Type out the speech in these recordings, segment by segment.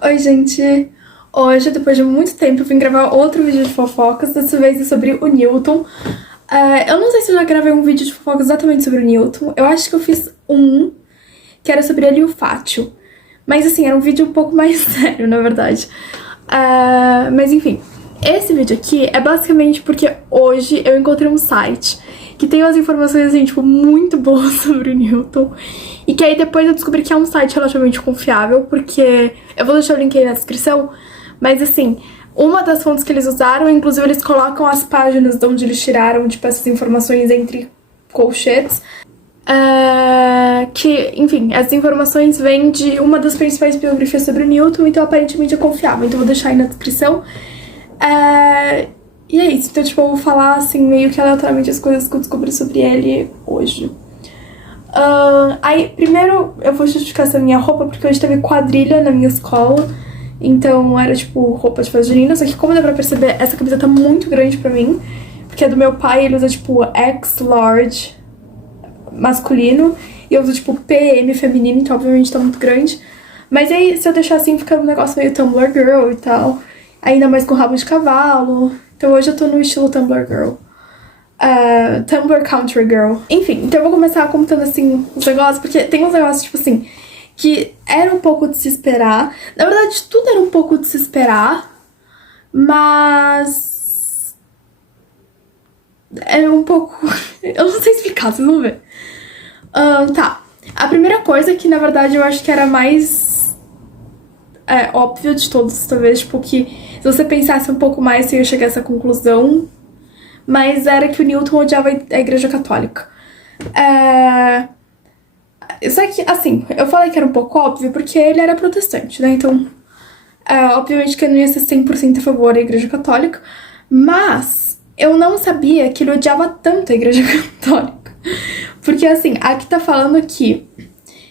Oi, gente! Hoje, depois de muito tempo, eu vim gravar outro vídeo de fofocas, dessa vez é sobre o Newton. Eu não sei se eu já gravei um vídeo de fofocas exatamente sobre o Newton, eu acho que eu fiz um, que era sobre ele e o Fátio. Mas assim, era um vídeo um pouco mais sério, na verdade. Mas enfim, esse vídeo aqui é basicamente porque hoje eu encontrei um site que tem umas informações, assim, tipo, muito boas sobre o Newton. E que aí depois eu descobri que é um site relativamente confiável, porque eu vou deixar o link aí na descrição, mas assim, uma das fontes que eles usaram, inclusive eles colocam as páginas de onde eles tiraram, tipo, essas informações entre colchetes, que, enfim, as informações vêm de uma das principais biografias sobre o Newton, então aparentemente é confiável, então eu vou deixar aí na descrição. E é isso, então tipo, eu vou falar assim, meio que aleatoriamente as coisas que eu descobri sobre ele hoje. Aí, primeiro eu vou justificar essa minha roupa, porque hoje teve quadrilha na minha escola, então era tipo roupa de festa junina, só que como dá pra perceber, essa camisa tá muito grande pra mim, porque é do meu pai, ele usa tipo X large masculino, e eu uso tipo PM feminino, então obviamente tá muito grande. Mas aí, se eu deixar assim, fica um negócio meio Tumblr Girl e tal, ainda mais com rabo de cavalo, então hoje eu tô no estilo Tumblr Girl. Tumblr Country Girl. Enfim, então eu vou começar contando assim os negócios, porque tem uns negócios, tipo assim, que era um pouco de se esperar. Na verdade, tudo era um pouco de se esperar, mas é um pouco... eu não sei explicar, vocês vão ver. Tá. A primeira coisa que, na verdade, eu acho que era mais óbvio de todos, talvez, tipo, que se você pensasse um pouco mais, você ia chegar a essa conclusão, mas era que o Newton odiava a Igreja Católica. Só que, assim, eu falei que era um pouco óbvio porque ele era protestante, né? Então, obviamente que eu não ia ser 100% a favor da Igreja Católica, mas eu não sabia que ele odiava tanto a Igreja Católica. Porque, assim, aqui tá falando que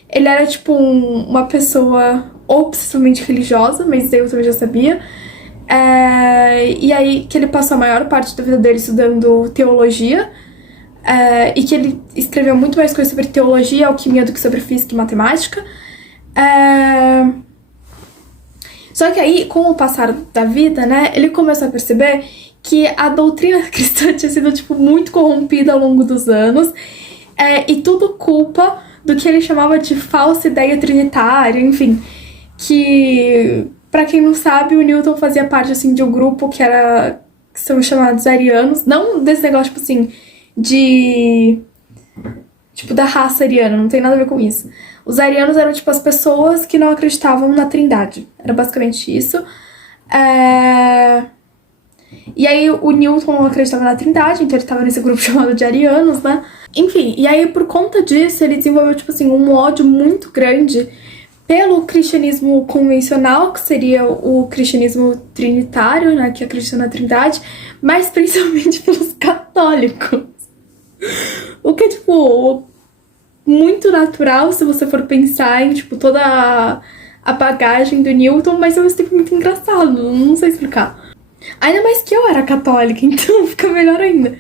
ele era, tipo, uma pessoa obsessivamente religiosa, mas daí eu também já sabia. E aí que ele passou a maior parte da vida dele estudando teologia, e que ele escreveu muito mais coisas sobre teologia e alquimia do que sobre física e matemática. Só que aí, com o passar da vida, né, ele começou a perceber que a doutrina cristã tinha sido, tipo, muito corrompida ao longo dos anos, e tudo culpa do que ele chamava de falsa ideia trinitária, enfim, que... Pra quem não sabe, o Newton fazia parte, assim, de um grupo que são chamados arianos. Não desse negócio, tipo assim, tipo, da raça ariana, não tem nada a ver com isso. Os arianos eram, tipo, as pessoas que não acreditavam na trindade. Era basicamente isso. E aí, o Newton não acreditava na trindade, então ele tava nesse grupo chamado de arianos, né? Enfim, e aí, por conta disso, ele desenvolveu, tipo assim, um ódio muito grande pelo cristianismo convencional, que seria o cristianismo trinitário, né, que acredita na trindade, mas principalmente pelos católicos. O que é, tipo, muito natural se você for pensar em, tipo, toda a bagagem do Newton, mas ao mesmo tempo muito engraçado, não sei explicar. Ainda mais que eu era católica, então fica melhor ainda.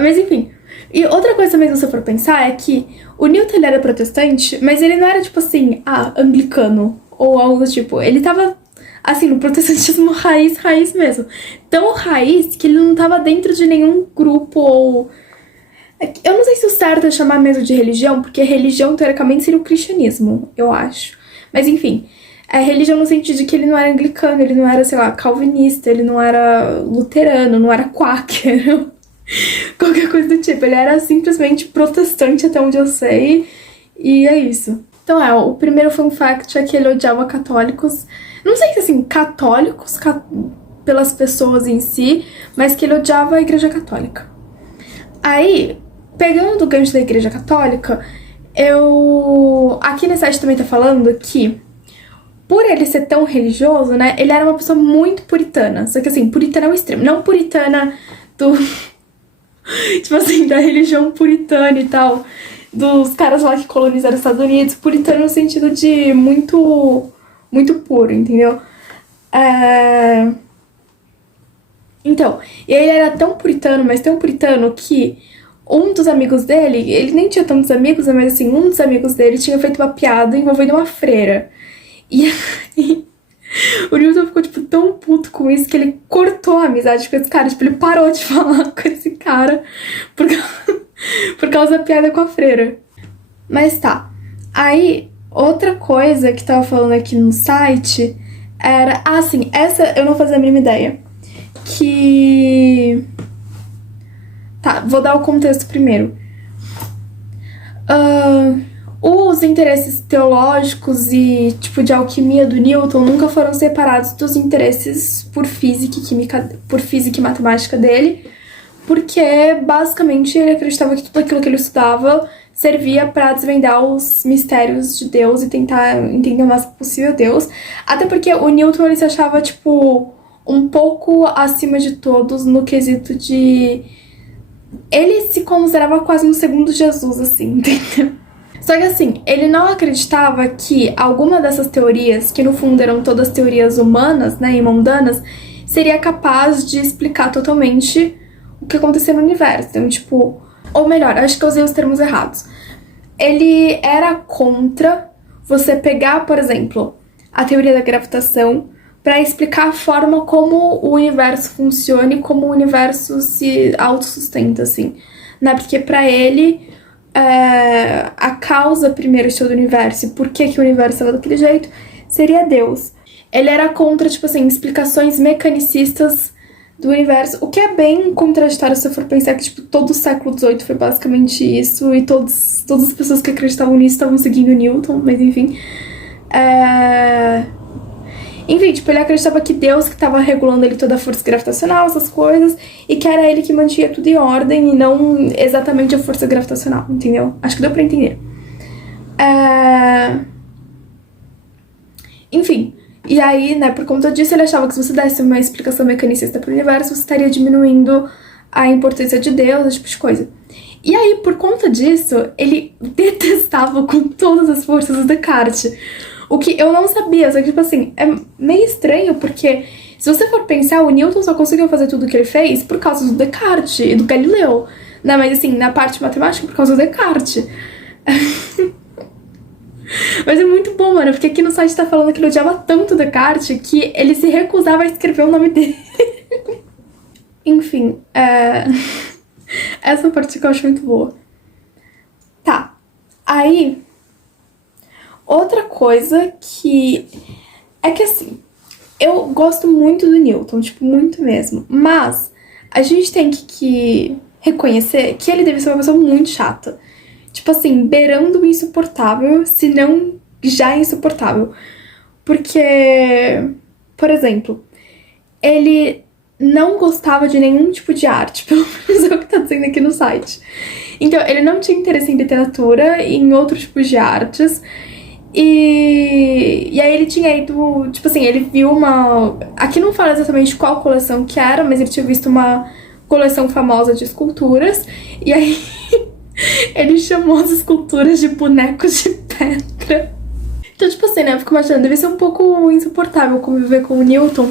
Mas enfim. E outra coisa também, se você for pensar, é que o Newton, ele era protestante, mas ele não era, tipo assim, anglicano, ou algo do tipo. Ele tava, assim, no protestantismo raiz mesmo. Tão raiz que ele não tava dentro de nenhum grupo, ou... Eu não sei se o certo é chamar mesmo de religião, porque religião, teoricamente, seria o cristianismo, eu acho. Mas, enfim, religião no sentido de que ele não era anglicano, ele não era, sei lá, calvinista, ele não era luterano, não era quáquer, qualquer coisa do tipo. Ele era simplesmente protestante, até onde eu sei, e é isso. Então o primeiro fun fact é que ele odiava católicos. Não sei se assim, católicos pelas pessoas em si, mas que ele odiava a Igreja Católica. Aí, pegando o gancho da Igreja Católica, aqui nesse site também tá falando que, por ele ser tão religioso, né, ele era uma pessoa muito puritana. Só que assim, puritana ao extremo, não puritana do... tipo assim, da religião puritana e tal, dos caras lá que colonizaram os Estados Unidos, puritano no sentido de muito, muito puro, entendeu? Então, e ele era tão puritano, mas tão puritano, que um dos amigos dele, ele nem tinha tantos amigos, mas assim, um dos amigos dele tinha feito uma piada envolvendo uma freira. E aí, com isso que ele cortou a amizade com esse cara. Tipo, ele parou de falar com esse cara por causa da piada com a freira. Mas tá. Aí, outra coisa que tava falando aqui no site era... Ah, sim, essa eu não fazia a mínima ideia. Que... Tá, vou dar o contexto primeiro. Os interesses teológicos e, tipo, de alquimia do Newton nunca foram separados dos interesses por física e química, por física e matemática dele, porque, basicamente, ele acreditava que tudo aquilo que ele estudava servia para desvendar os mistérios de Deus e tentar entender o máximo possível Deus. Até porque o Newton, ele se achava, tipo, um pouco acima de todos no quesito de... Ele se considerava quase um segundo Jesus, assim, entendeu? Só que, assim, ele não acreditava que alguma dessas teorias, que no fundo eram todas teorias humanas, né, e mundanas, seria capaz de explicar totalmente o que acontecia no universo. Então, tipo... Ou melhor, acho que eu usei os termos errados. Ele era contra você pegar, por exemplo, a teoria da gravitação para explicar a forma como o universo funciona e como o universo se autossustenta, assim, né? Porque para ele, a causa primeiro de todo o universo e por que o universo estava daquele jeito seria Deus. Ele era contra, tipo assim, explicações mecanicistas do universo, o que é bem contraditório se eu for pensar que, tipo, todo o século XVIII foi basicamente isso e todas as pessoas que acreditavam nisso estavam seguindo Newton, mas enfim. Enfim, tipo, ele acreditava que Deus que estava regulando ele toda a força gravitacional, essas coisas, e que era ele que mantinha tudo em ordem e não exatamente a força gravitacional, entendeu? Acho que deu pra entender. Enfim, e aí, né, por conta disso, ele achava que se você desse uma explicação mecanicista pro universo, você estaria diminuindo a importância de Deus, esse tipo de coisa. E aí, por conta disso, ele detestava com todas as forças o Descartes. O que eu não sabia, só que, tipo assim, é meio estranho, porque se você for pensar, o Newton só conseguiu fazer tudo o que ele fez por causa do Descartes e do Galileu, né? Mas, assim, na parte matemática, por causa do Descartes. Mas é muito bom, mano, porque aqui no site tá falando que ele odiava tanto Descartes que ele se recusava a escrever o nome dele. Enfim, essa parte que eu acho muito boa. Tá, aí... Outra coisa que... É que, assim, eu gosto muito do Newton, tipo, muito mesmo. Mas a gente tem que reconhecer que ele deve ser uma pessoa muito chata. Tipo assim, beirando o insuportável, se não já insuportável. Porque, por exemplo, ele não gostava de nenhum tipo de arte, pelo menos é o que tá dizendo aqui no site. Então, ele não tinha interesse em literatura e em outros tipos de artes. E aí ele tinha ido, tipo assim, ele viu uma... Aqui não fala exatamente qual coleção que era, mas ele tinha visto uma coleção famosa de esculturas. E aí ele chamou as esculturas de bonecos de pedra. Então, tipo assim, né, eu fico imaginando, deve ser um pouco insuportável conviver com o Newton.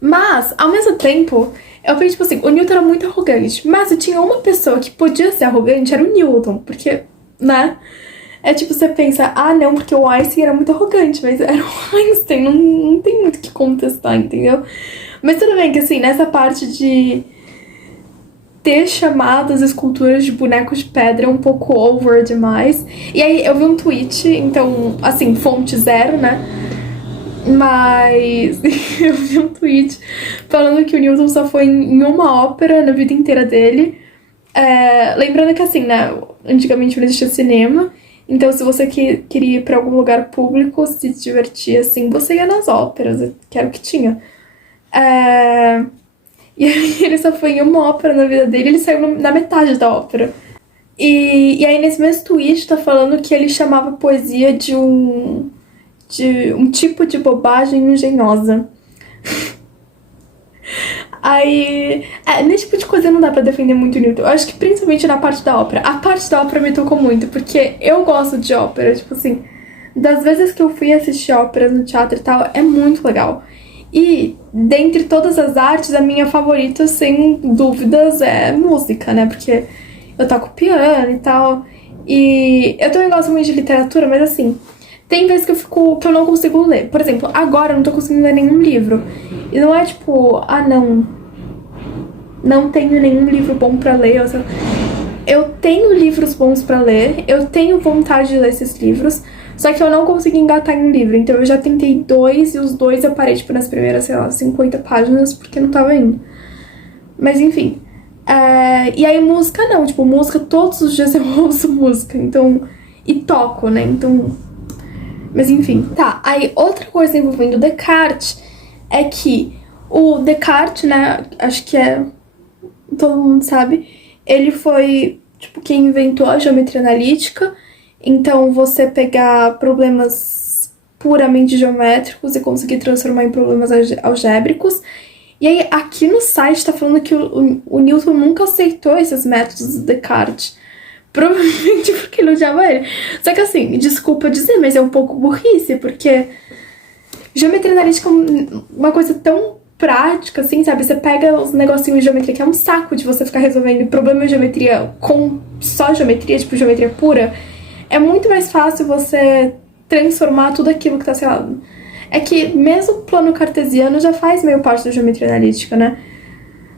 Mas, ao mesmo tempo, eu pensei, tipo assim, o Newton era muito arrogante. Mas se tinha uma pessoa que podia ser arrogante, era o Newton. Porque, né... É tipo, você pensa, ah, não, porque o Einstein era muito arrogante, mas era o Einstein, não tem muito o que contestar, entendeu? Mas tudo bem que, assim, nessa parte de ter chamado as esculturas de bonecos de pedra é um pouco over demais. E aí, eu vi um tweet, então, assim, fonte zero, né? Mas eu vi um tweet falando que o Newton só foi em uma ópera na vida inteira dele. Lembrando que, assim, né, antigamente não existia cinema. Então, se você queria ir pra algum lugar público, se divertir, assim, você ia nas óperas, que era o que tinha. E aí ele só foi em uma ópera na vida dele, ele saiu na metade da ópera. E aí, nesse mesmo tweet, tá falando que ele chamava poesia de um tipo de bobagem engenhosa. Aí, nesse tipo de coisa não dá pra defender muito o Newton. Eu acho que principalmente na parte da ópera. A parte da ópera me tocou muito, porque eu gosto de ópera, tipo assim, das vezes que eu fui assistir óperas no teatro e tal, é muito legal. E, dentre todas as artes, a minha favorita, sem dúvidas, é música, né? Porque eu toco piano e tal. E eu também gosto muito de literatura, mas assim, tem vezes que eu não consigo ler. Por exemplo, agora eu não tô conseguindo ler nenhum livro. E não é tipo, não tenho nenhum livro bom pra ler. Eu tenho livros bons pra ler, eu tenho vontade de ler esses livros, só que eu não consegui engatar em um livro. Então eu já tentei 2 e os 2 eu parei, tipo, nas primeiras, sei lá, 50 páginas, porque não tava indo. Mas enfim. E aí música não, tipo, música todos os dias eu ouço música, então... E toco, né, então... Mas enfim, tá. Aí outra coisa envolvendo Descartes é que o Descartes, né, acho que todo mundo sabe, ele foi, tipo, quem inventou a geometria analítica. Então, você pegar problemas puramente geométricos e conseguir transformar em problemas algébricos. E aí, aqui no site tá falando que o Newton nunca aceitou esses métodos do Descartes. Provavelmente porque ele odiava ele. Só que assim, desculpa dizer, mas é um pouco burrice, porque geometria analítica é uma coisa tão prática, assim, sabe? Você pega os negocinhos de geometria, que é um saco de você ficar resolvendo problema de geometria com só geometria, tipo geometria pura. É muito mais fácil você transformar tudo aquilo que tá, sei lá... É que mesmo o plano cartesiano já faz meio parte da geometria analítica, né?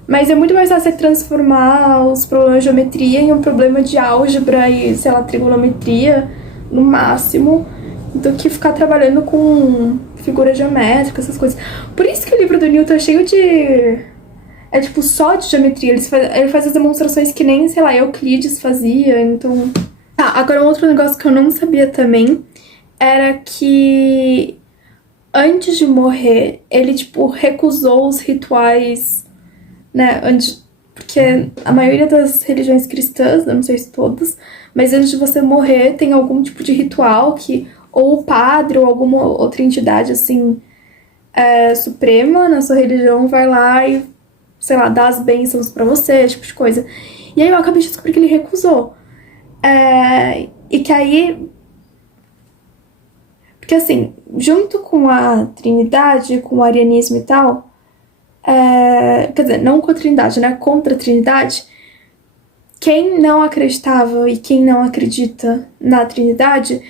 Mas é muito mais fácil você transformar os problemas de geometria em um problema de álgebra e, sei lá, trigonometria, no máximo, do que ficar trabalhando com figuras geométricas, essas coisas. Por isso que o livro do Newton é cheio de... É, tipo, só de geometria. Ele faz as demonstrações que nem, sei lá, Euclides fazia, então... Tá, agora um outro negócio que eu não sabia também era que antes de morrer, ele, tipo, recusou os rituais, né, porque a maioria das religiões cristãs, eu não sei se todas, mas antes de você morrer tem algum tipo de ritual que ou o padre ou alguma outra entidade, assim, suprema na sua religião vai lá e, sei lá, dá as bênçãos pra você, esse tipo de coisa. E aí eu acabei de descobrir que ele recusou. E que aí... Porque, assim, junto com a Trindade, com o arianismo e tal... quer dizer, não com a Trindade, né? Contra a Trindade. Quem não acreditava e quem não acredita na Trindade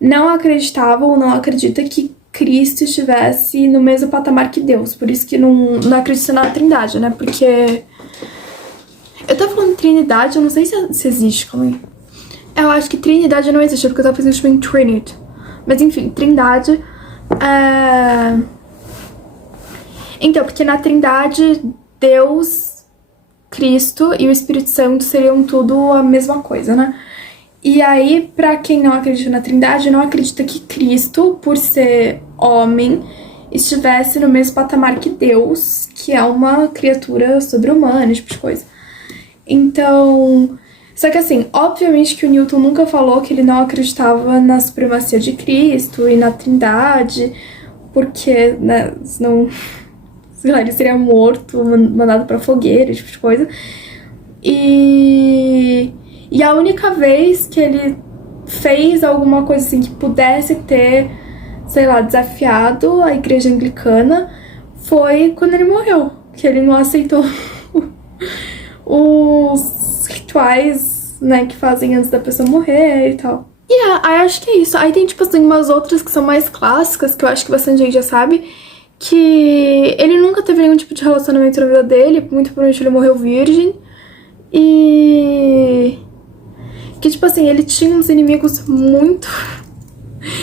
não acreditava ou não acredita que Cristo estivesse no mesmo patamar que Deus. Por isso que não acredita na Trindade, né? Porque... Eu tava falando Trindade, eu não sei se existe, calma aí. Eu acho que Trindade não existe, porque eu tava pensando em Trinity. Mas enfim, Trindade Então, porque na Trindade, Deus, Cristo e o Espírito Santo seriam tudo a mesma coisa, né? E aí, pra quem não acredita na Trindade, não acredita que Cristo, por ser homem, estivesse no mesmo patamar que Deus, que é uma criatura sobre-humana, esse tipo de coisa. Então... Só que assim, obviamente que o Newton nunca falou que ele não acreditava na supremacia de Cristo e na Trindade, porque, né, senão, sei lá, ele seria morto, mandado pra fogueira, esse tipo de coisa. E a única vez que ele fez alguma coisa assim que pudesse ter, sei lá, desafiado a igreja anglicana foi quando ele morreu, que ele não aceitou os rituais, né, que fazem antes da pessoa morrer e tal. E aí acho que é isso. Aí tem, tipo assim, umas outras que são mais clássicas, que eu acho que bastante gente já sabe, que ele nunca teve nenhum tipo de relacionamento na vida dele, muito provavelmente ele morreu virgem, e... que, tipo assim, ele tinha uns inimigos muito...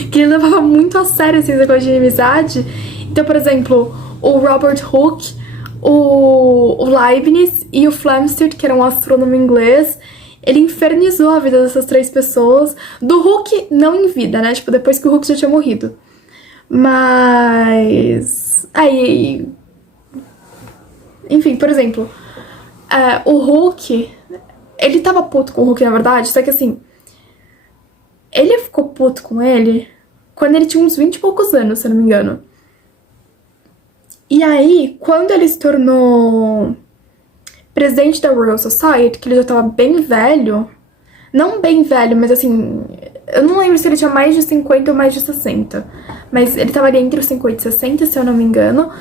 que ele levava muito a sério esse negócio de inimizade. Então, por exemplo, o Robert Hooke, o Leibniz e o Flamsteed, que era um astrônomo inglês, ele infernizou a vida dessas 3 pessoas. Do Hooke, não em vida, né? Tipo, depois que o Hooke já tinha morrido. Mas... aí... enfim, por exemplo, o Hooke... ele tava puto com o Hooke, na verdade, só que assim... ele ficou puto com ele quando ele tinha uns 20 e poucos anos, se eu não me engano. E aí, quando ele se tornou presidente da Royal Society, que ele já tava bem velho, não bem velho, mas assim, eu não lembro se ele tinha mais de 50 ou mais de 60, mas ele tava ali entre os 50 e 60, se eu não me engano,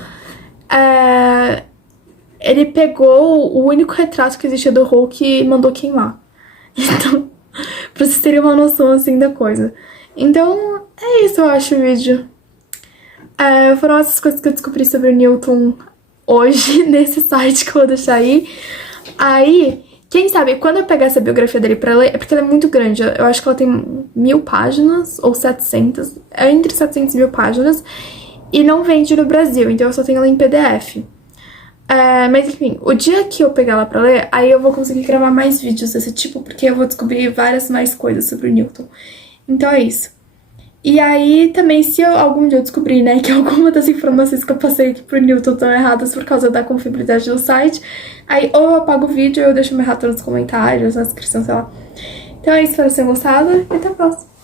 ele pegou o único retrato que existia do Hulk e mandou queimar. Então, pra vocês terem uma noção, assim, da coisa. Então, é isso, eu acho, o vídeo. Foram essas coisas que eu descobri sobre o Newton hoje, nesse site que eu vou deixar aí. Aí, quem sabe, quando eu pegar essa biografia dele pra ler, é porque ela é muito grande. Eu acho que ela tem 1000 páginas, ou 700. É entre 700 e 1000 páginas. E não vende no Brasil, então eu só tenho ela em PDF. Mas enfim, o dia que eu pegar ela pra ler, aí eu vou conseguir gravar mais vídeos desse tipo, porque eu vou descobrir várias mais coisas sobre o Newton. Então é isso. E aí também, se eu algum dia eu descobrir, né, que alguma das informações que eu passei aqui pro Newton estão erradas por causa da confiabilidade do site, aí ou eu apago o vídeo ou eu deixo meu errado nos comentários, na descrição, sei lá. Então é isso, espero que vocês tenham gostado e até a próxima.